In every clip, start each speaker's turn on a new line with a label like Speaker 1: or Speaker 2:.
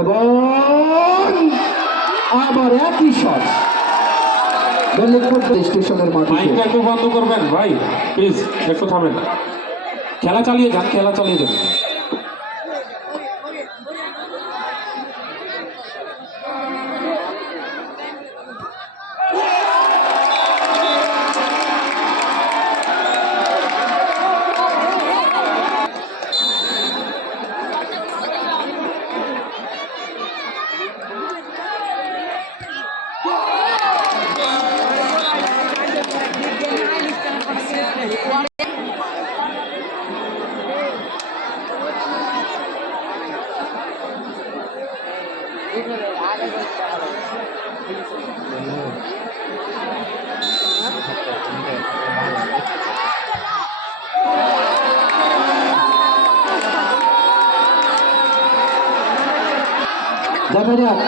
Speaker 1: এবং আবার একই শট। স্টেশনের মাঠে
Speaker 2: একটু বন্ধ করবেন, ভাই প্লিজ একটু থামেন। খেলা চালিয়ে যান, খেলা চালিয়ে যান।
Speaker 1: দেখা যাক,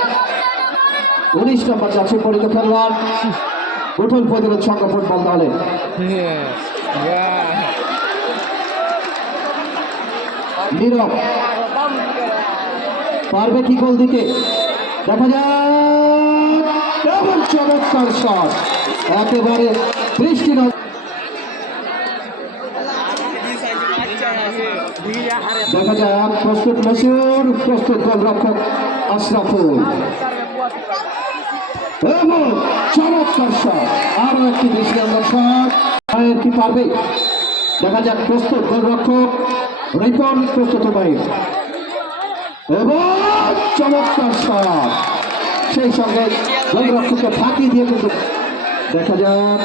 Speaker 1: উনিশ নম্বর যাচ্ছে পরিত খেলোয়াড়। উঠুন প্রতিরোধ সংঘ ফুটবল দলে। নীরব, পারবে কি গোল দিতে দেখা যাক চমৎকার শট একেবারে বৃষ্টি দেখা যাক প্রস্তুত মসুর প্রস্তুত গোলরক্ষক আশরাফুল এবং চমৎকার শট আরও একটি বৃষ্টি নম্বর শট কি পারবে দেখা যাক প্রস্তুত গোলরক্ষক রিপন প্রস্তুত বাইর এবং চমৎকার শট। সেই সঙ্গে গোলরক্ষককে ফাঁকি দিয়ে কিন্তু দেখা যাক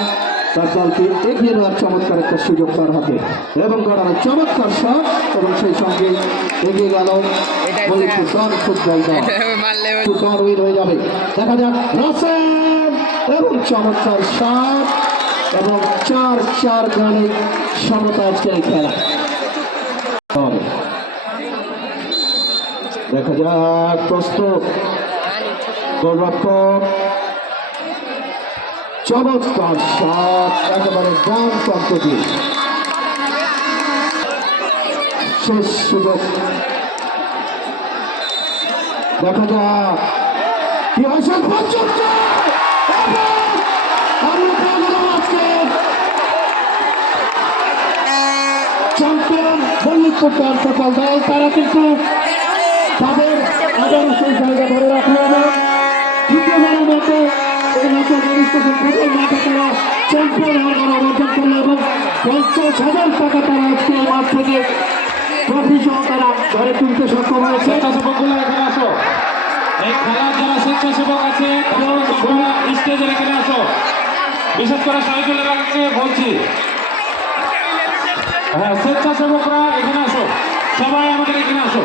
Speaker 1: তার দলকে এগিয়ে নেওয়ার চমৎকার একটা সুযোগ তার হাতে। এবং গড়ানোর চমৎকার শট এবং সেই সঙ্গে এগিয়ে গেল ফুটবল দল। ফুটবল উইন হয়ে যাবে। দেখা যাক এবং চমৎকার শট এবং চার চার গানে সমতা আজকে খেলা। দেখা যাক, প্রস্তুত। গোলরক্ষক চমৎকার শট একেবারে ডান প্রান্ত শেষ সুযোগ। দেখা যাক। কি হয়েছে তারা কিন্তু তাদের আবার জায়গা ধরে রাখল এবং দ্বিতীয়বারের মতো এই মাঠে তারা চ্যাম্পিয়ন হওয়ার অর্জন করল এবং পঞ্চাশ হাজার তারা তারা
Speaker 2: আসো। এই খেলার যারা আছে তোমরা স্টেজের এখানে আসো। বিশেষ করে শহীদুলের আগে বলছি। হ্যাঁ স্বেচ্ছাসেবকরা এখানে আসো। সবাই আমাদের এখানে আসো।